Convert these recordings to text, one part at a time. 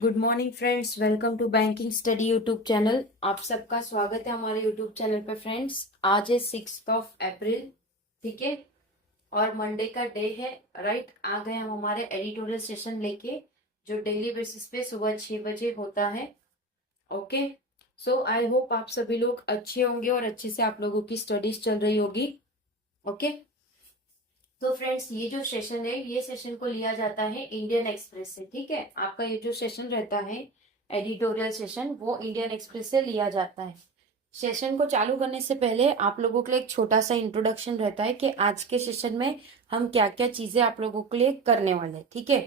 Good morning friends, welcome to banking study YouTube channel. आप सबका स्वागत है हमारे यूट्यूब चैनल पे। फ्रेंड्स, आज है 6 अप्रैल, ठीक है, और मंडे का डे है। राइट, आ गए हम हमारे एडिटोरियल सेशन लेके, जो डेली बेसिस पे सुबह 6 बजे होता है। ओके, सो आई होप आप सभी लोग अच्छे होंगे और अच्छे से आप लोगों की स्टडीज चल रही होगी। ओके, तो फ्रेंड्स, ये जो सेशन है, ये सेशन को लिया जाता है इंडियन एक्सप्रेस से। ठीक है, आपका ये जो सेशन रहता है एडिटोरियल सेशन, वो इंडियन एक्सप्रेस से लिया जाता है। सेशन को चालू करने से पहले आप लोगों के लिए एक छोटा सा इंट्रोडक्शन रहता है कि आज के सेशन में हम क्या क्या चीजें आप लोगों के लिए करने वाले हैं। ठीक है,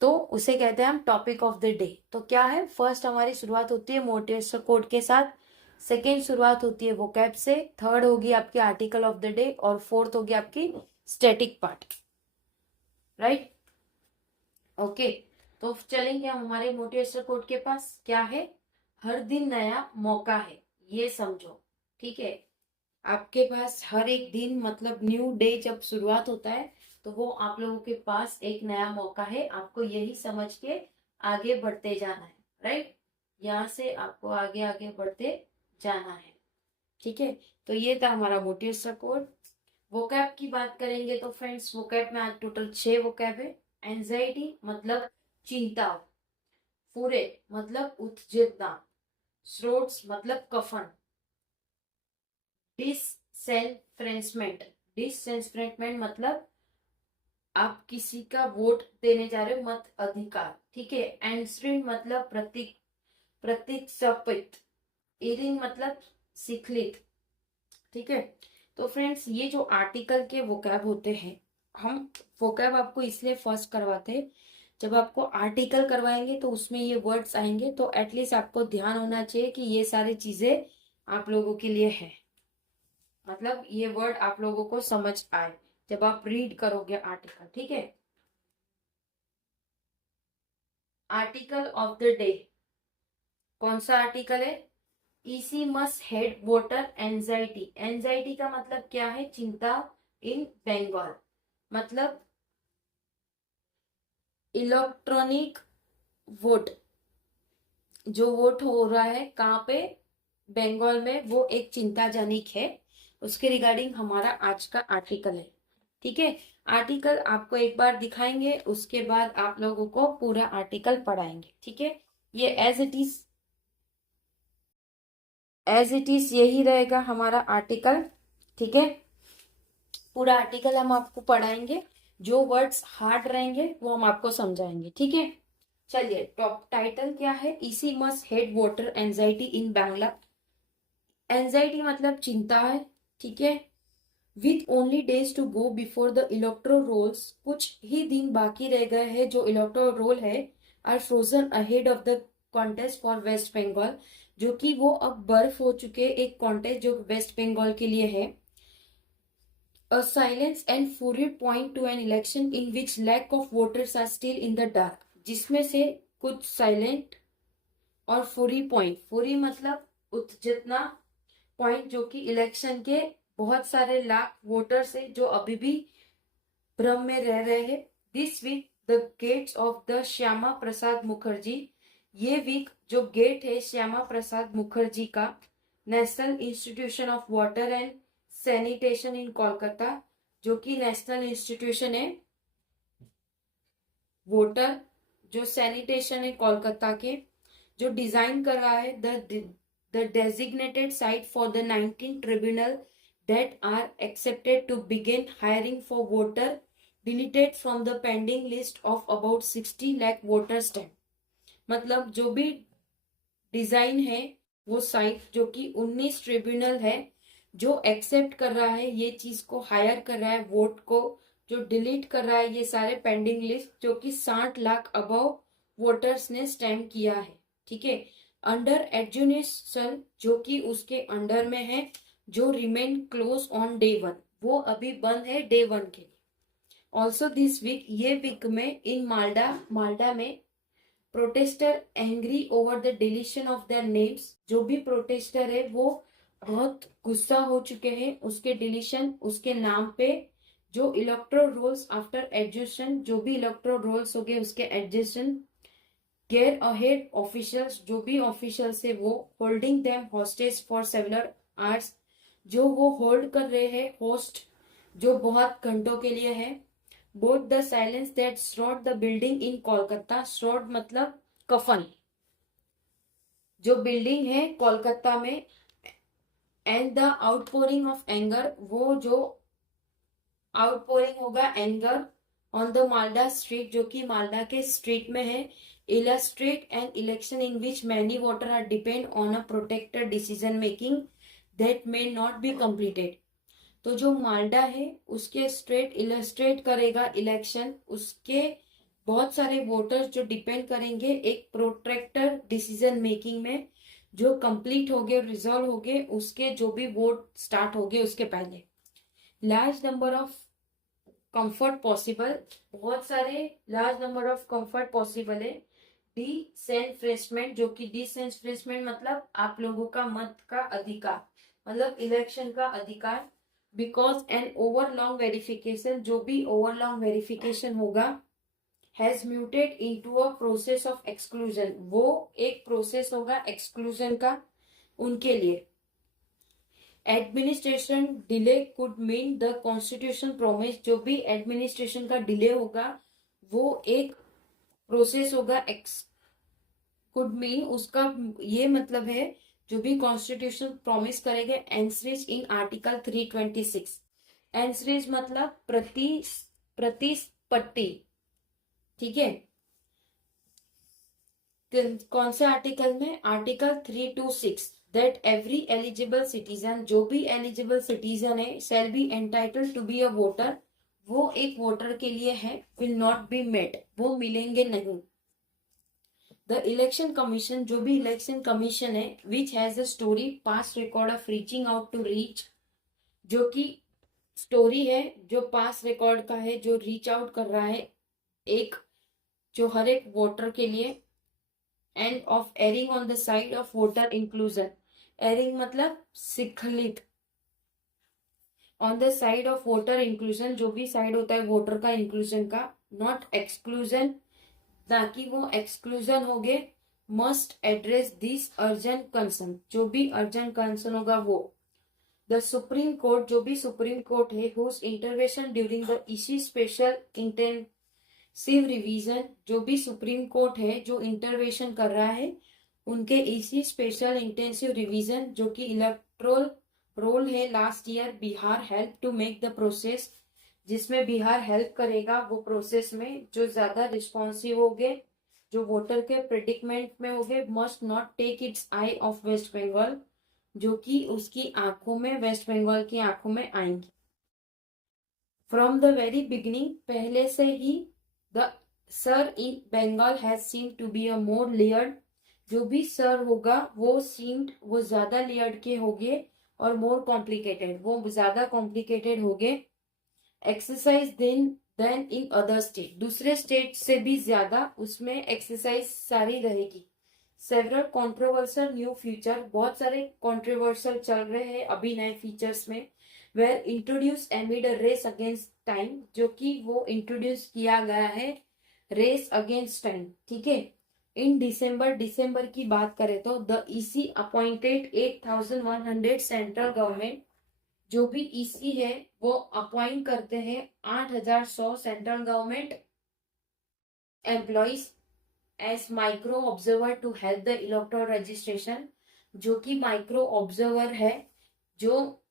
तो उसे कहते हैं हम टॉपिक ऑफ द डे। तो क्या है, फर्स्ट हमारी शुरुआत होती है मोटिवेशनल कोट के साथ, सेकेंड शुरुआत होती है वोकैब से, थर्ड होगी आपकी आर्टिकल ऑफ द डे, और फोर्थ होगी आपकी स्टैटिक पार्ट। राइट, ओके, तो चलेंगे हम हमारे मोटिवेशनल कोट के पास। क्या है, हर दिन नया मौका है, ये समझो। ठीक है, आपके पास हर एक दिन मतलब न्यू डे जब शुरुआत होता है, तो वो आप लोगों के पास एक नया मौका है। आपको यही समझ के आगे बढ़ते जाना है। राइट, यहाँ से आपको आगे आगे बढ़ते जाना है। ठीक है, तो ये था हमारा मोटिवेशनल कोट। वोकैब की बात करेंगे तो फ्रेंड्स, वोकैब में आज टोटल 6 वोकैब है। एंजाइटी मतलब चिंता, फूरे मतलब उत्तेजना, स्रोट्स मतलब कफन, डिससेंफ्रेंचमेंट, डिससेंफ्रेंचमेंट मतलब आप किसी का वोट देने जा रहे हो, मत अधिकार। ठीक है, एंस्ट्रीन मतलब प्रतिक्षेपित, इरिंग मतलब शिखलित। ठीक है, तो फ्रेंड्स, ये जो आर्टिकल के वोकैब होते हैं, हम वोकैब आपको इसलिए फर्स्ट करवाते हैं, जब आपको आर्टिकल करवाएंगे तो उसमें ये वर्ड्स आएंगे, तो एटलीस्ट आपको ध्यान होना चाहिए कि ये सारी चीजें आप लोगों के लिए है। मतलब ये वर्ड आप लोगों को समझ आए जब आप रीड करोगे आर्टिकल। ठीक है, आर्टिकल ऑफ द डे, कौन सा आर्टिकल है? इसी must heed voter anxiety. Anxiety का मतलब क्या है? चिंता इन बंगाल, मतलब इलेक्ट्रॉनिक वोट, जो वोट हो रहा है कहाँ पे, बंगाल में, वो एक चिंताजनक है। उसके रिगार्डिंग हमारा आज का आर्टिकल है। ठीक है, आर्टिकल आपको एक बार दिखाएंगे, उसके बाद आप लोगों को पूरा आर्टिकल पढ़ाएंगे। ठीक है, ये एज इट इज यही रहेगा हमारा आर्टिकल। ठीक है, पूरा आर्टिकल हम आपको पढ़ाएंगे, जो वर्ड्स हार्ड रहेंगे वो हम आपको समझाएंगे। ठीक है, चलिए, टॉप टाइटल क्या है? इसी must heed voter anxiety in Bangla. Anxiety मतलब चिंता है। ठीक है, with only days to go before the electoral rolls, कुछ ही दिन बाकी रह गए हैं जो इलेक्ट्रो रोल है, are frozen ahead of the contest for West Bengal, जो कि वो अब बर्फ हो चुके एक कॉन्टेस्ट जो वेस्ट बंगाल के लिए है। A silence and fury point to an election in which lack of voters are still in the dark, जिसमें से कुछ साइलेंट और फुरी पॉइंट, फुरी मतलब उत्तेजना, पॉइंट जो कि इलेक्शन के बहुत सारे लाख वोटर्स है जो अभी भी भ्रम में रह रहे हैं। This week the gates of the Shyama Prasad Mukherjee, ये वीक जो गेट है श्यामा प्रसाद मुखर्जी का, national institution of water and sanitation in Kolkata, जो कि नेशनल इंस्टीट्यूशन है वाटर जो सैनिटेशन है कोलकाता के, जो डिजाइन कर रहा है the designated site for the 19 tribunal that are accepted to begin hiring for voter deleted from the pending list of about 60 lakh voter stamp। मतलब जो भी डिजाइन है, वो साइट जो कि 19 ट्रिब्यूनल है, जो एक्सेप्ट कर रहा है ये चीज को, हायर कर रहा है वोट को, जो डिलीट कर रहा है ये सारे पेंडिंग लिस्ट जो कि 60 लाख अबव वोटर्स ने स्टैम्प किया है। ठीक है, अंडर एजुनेशन, जो कि उसके अंडर में है, जो रिमेन क्लोज ऑन डे 1, वो अभी बंद है डे 1 के लिए। ऑल्सो दिस वीक, ये वीक में इन माल्डा में protester angry over the deletion of their names, जो भी प्रोटेस्टर है वो बहुत गुस्सा हो चुके हैं उसके डिलीशन, उसके नाम पे, जो इलेक्ट्रो रोल्स आफ्टर एडजस्टन, जो भी इलेक्ट्रो रोल्स हो गए उसके एडजस्टन गेट अहेड ऑफिशियल्स, जो भी ऑफिशियल्स है वो, holding them hostage for several hours, जो वो होल्ड कर रहे हैं होस्ट, जो बहुत घंटों के लिए है। Both the silence that shroud the building in Kolkata, shroud मतलब कफन, जो बिल्डिंग है कोलकाता में, and the outpouring of anger, वो जो आउटपोरिंग होगा anger on the Malda street, जो कि मालदा के स्ट्रीट में है, illustrate an election in which many voter are depend on a protected decision making that may not be completed. तो जो मालडा है उसके स्ट्रेट इलस्ट्रेट करेगा इलेक्शन, उसके बहुत सारे वोटर्स जो डिपेंड करेंगे एक प्रोटेक्टर डिसीजन मेकिंग में, जो कंप्लीट हो गए, रिजॉल्व हो गए, उसके जो भी वोट स्टार्ट हो गए उसके पहले। Large number of comfort possible, बहुत सारे large number of comfort possible है। डिसेंफ्रेशमेंट, जो कि डिसेंफ्रेशमेंट मतलब आप लोगों का मत का अधिकार, मतलब इलेक्शन का अधिकार। Because an overlong verification, जो भी ओवर लॉन्ग वेरिफिकेशन होगा, has mutated into a process of exclusion, वो एक प्रोसेस होगा एक्सक्लूजन का उनके लिए। Administration delay could mean the constitution promise, जो भी एडमिनिस्ट्रेशन का डिले होगा वो एक प्रोसेस होगा, कुड मीन उसका ये मतलब है जो भी कॉन्स्टिट्यूशन प्रॉमिस करेंगे। एंसरीज इन आर्टिकल 326, एंसरीज मतलब प्रतिस्पत्ति, ठीक है। कौन से आर्टिकल में? Article 326, that every eligible citizen, जो भी एलिजिबल सिटीजन है, shall be entitled to be a voter, वो एक वोटर के लिए है, विल नॉट बी मेट, वो मिलेंगे नहीं। द इलेक्शन कमीशन, जो भी इलेक्शन कमीशन है, which has a story past record of reaching out to reach, जो कि स्टोरी है जो पास रिकॉर्ड का है, जो रीच आउट कर रहा है एक, जो हर एक वोटर के लिए। And of erring on the side of voter inclusion, erring मतलब शिखलित, on the side of voter inclusion, जो भी साइड होता है वोटर का इंक्लूजन का, नॉट एक्सक्लूजन, ताकि वो एक्सक्लूजन हो गए। Must address this urgent concern, जो भी अर्जेंट कंसर्न होगा वो। द सुप्रीम कोर्ट, जो भी सुप्रीम कोर्ट है, हुज इंटरवेंशन ड्यूरिंग द इसी स्पेशल इंटेंसिव रिवीजन, जो भी सुप्रीम कोर्ट है जो इंटरवेंशन कर रहा है उनके इसी स्पेशल इंटेंसिव रिवीजन, जो कि इलेक्ट्रोल रोल है last year, Bihar help to make the process, जिसमें बिहार हेल्प करेगा वो प्रोसेस में, जो ज्यादा रिस्पॉन्सिव हो गए, जो वोटर के प्रेडिक्मेंट में हो गए। Must not take its eye off West Bengal, जो कि उसकी आंखों में, वेस्ट बंगाल की आंखों में आएंगी। फ्रॉम द वेरी बिगिनिंग, पहले से ही, the SIR in Bengal has seem to be a more layered, जो भी सर होगा वो सीम्ड, वो ज्यादा लेयर्ड के होंगे, और मोर कॉम्प्लिकेटेड, वो ज्यादा कॉम्प्लिकेटेड होंगे। Exercise then in other state, दूसरे स्टेट से भी ज्यादा उसमें एक्सरसाइज सारी रहेगी। सेवरल कॉन्ट्रोवर्सल न्यू फीचर, बहुत सारे कॉन्ट्रोवर्सल चल रहे हैं अभी नए फीचर्स में। Were introduce amid race against time, जो कि वो इंट्रोड्यूस किया गया है रेस अगेंस्ट टाइम, ठीक है। इन दिसंबर की बात करें तो the EC appointed 8100 central government, जो भी ईसी है वो अपॉइंट करते हैं 8100 central government employees as micro observer to help the electoral registration, जो कि माइक्रो ऑब्जर्वर है जो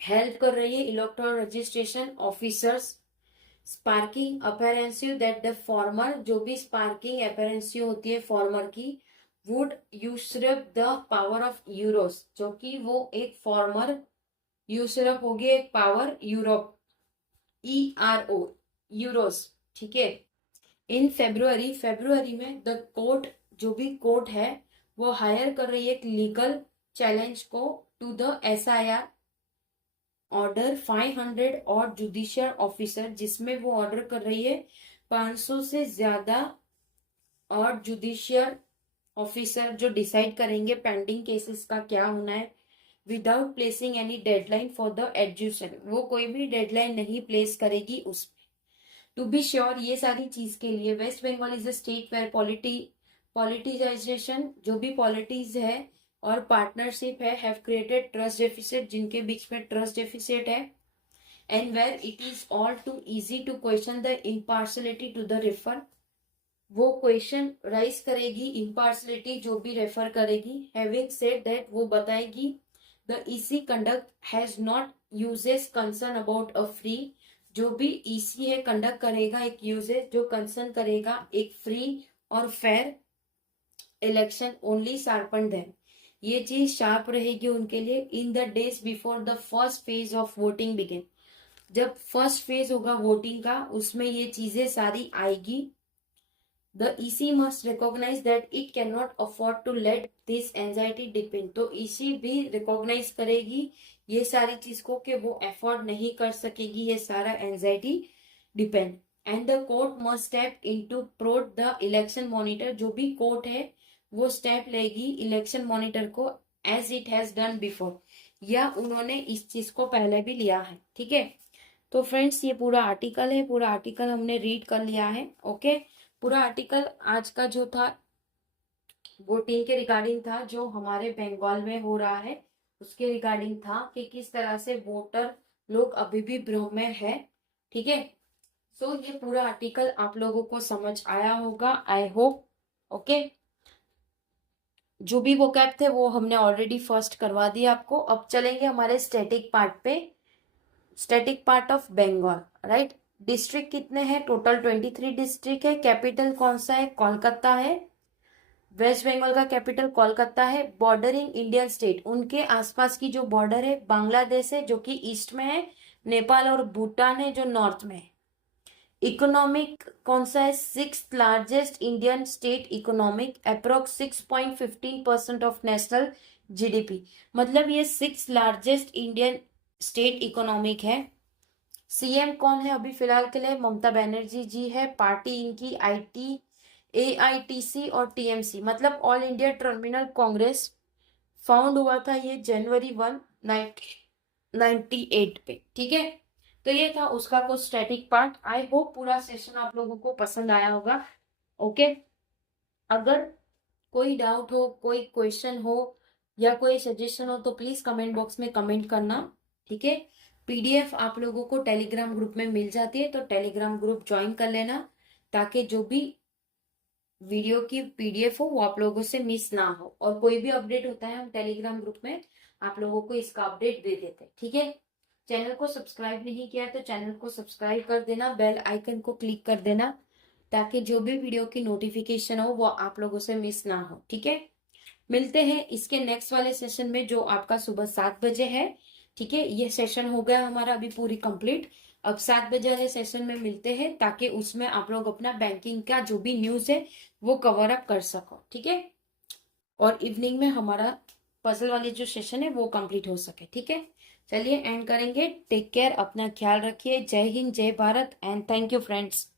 हेल्प कर रही है electoral registration officers. Sparking apprehensive that the former, जो भी स्पार्किंग अपरेंसिव होती है फॉर्मर की, would usurp the power of EROs, जो कि वो एक फॉर्मर यूसरप होगी एक पावर यूरोप, ERO यूरोस, ठीक है। इन फेब्रुअरी में द कोर्ट, जो भी कोर्ट है वो हायर कर रही है एक लीगल चैलेंज को टू द SIR ऑर्डर 500 और जुडिशियल ऑफिसर, जिसमें वो ऑर्डर कर रही है 500 से ज्यादा और जुडिशियल ऑफिसर जो डिसाइड करेंगे पेंडिंग केसेस का क्या होना है, without placing any deadline for the adjudication, वो कोई भी डेडलाइन नहीं प्लेस करेगी उसमें। टू बी श्योर ये सारी चीज के लिए West Bengal is a state where politicization जो भी पॉलिटिक्स है और पार्टनरशिप है हैव क्रिएटेड ट्रस्ट डेफिसिट, जिनके बीच में ट्रस्ट डेफिसिट है, and where it is all too easy to question the impartiality to the refer. वो क्वेश्चन राइज करेगी इम्पार्शलिटी जो भी रेफर करेगी। हैविंग सेड दैट वो बताएगी the EC conduct has not uses concern about a free, जो भी EC है कंडक्ट करेगा एक यूजेस जो कंसर्न करेगा एक फ्री और fair election only sharpen them, ये चीज शार्प रहेगी उनके लिए। In the days before the first phase of voting begin, जब फर्स्ट फेज होगा वोटिंग का उसमें ये चीजें सारी आएगी। The EC must recognise that it can not afford to let this anxiety depend, तो ईसी भी रिकॉग्नाइज करेगी ये सारी चीज को कि वो अफोर्ड नहीं कर सकेगी ये सारा anxiety depend. And the court must step into protect the election monitor, जो भी कोर्ट है वो स्टेप लेगी इलेक्शन मॉनिटर को as it has done before, या उन्होंने इस चीज को पहले भी लिया है। ठीक है, तो फ्रेंड्स ये पूरा आर्टिकल है, पूरा आर्टिकल हमने रीड कर लिया है। ओके, पूरा आर्टिकल आज का जो था वोटिंग के रिगार्डिंग था, जो हमारे बंगाल में हो रहा है उसके रिगार्डिंग था कि किस तरह से वोटर लोग अभी भी भ्रम में है। ठीक है, सो ये पूरा आर्टिकल आप लोगों को समझ आया होगा, आई होप। ओके, जो भी वोकैब थे वो हमने ऑलरेडी फर्स्ट करवा दिया आपको। अब चलेंगे हमारे स्टैटिक पार्ट पे, static part of Bengal. Right, district कितने हैं? टोटल 23 डिस्ट्रिक्ट है। कैपिटल कौन सा है? कोलकाता है। वेस्ट बंगाल का कैपिटल कोलकाता है। बॉर्डरिंग इंडियन स्टेट, उनके आसपास की जो बॉर्डर है बांग्लादेश है जो कि ईस्ट में है, नेपाल और भूटान है जो नॉर्थ में है। इकोनॉमिक कौन सा है? 6th largest Indian state economic, approx 6.15% of national GDP, मतलब ये 6th largest Indian state economic है। सीएम कौन है अभी फिलहाल के लिए? ममता बनर्जी जी है। पार्टी इनकी AITC और TMC, मतलब all India terminal Congress. Found हुआ था ये जनवरी 1, 1998 पे। ठीक है, तो ये था उसका कुछ स्टैटिक पार्ट। आई होप पूरा सेशन आप लोगों को पसंद आया होगा। ओके, अगर कोई डाउट हो, कोई क्वेश्चन हो या कोई सजेशन हो तो प्लीज कमेंट बॉक्स में कमेंट करना। ठीक है, PDF आप लोगों को टेलीग्राम ग्रुप में मिल जाती है, तो टेलीग्राम ग्रुप ज्वाइन कर लेना ताकि जो भी वीडियो की PDF हो वो आप लोगों से मिस ना हो, और कोई भी अपडेट होता है हम टेलीग्राम ग्रुप में आप लोगों को इसका अपडेट दे देते हैं। ठीक है, चैनल को सब्सक्राइब नहीं किया तो चैनल को सब्सक्राइब कर देना, बेल आइकन को क्लिक कर देना ताकि जो भी वीडियो की नोटिफिकेशन हो वो आप लोगों से मिस ना हो। ठीक है, मिलते हैं इसके नेक्स्ट वाले सेशन में जो आपका सुबह 7 बजे है। ठीक है, ये सेशन हो गया हमारा अभी पूरी कंप्लीट। अब 7 बजे वाले सेशन में मिलते हैं ताकि उसमें आप लोग अपना बैंकिंग का जो भी न्यूज है वो कवर अप कर सको। ठीक है, और इवनिंग में हमारा पजल वाली जो सेशन है वो कंप्लीट हो सके। ठीक है, चलिए एंड करेंगे। टेक केयर, अपना ख्याल रखिए। जय हिंद, जय Bharat and thank you friends.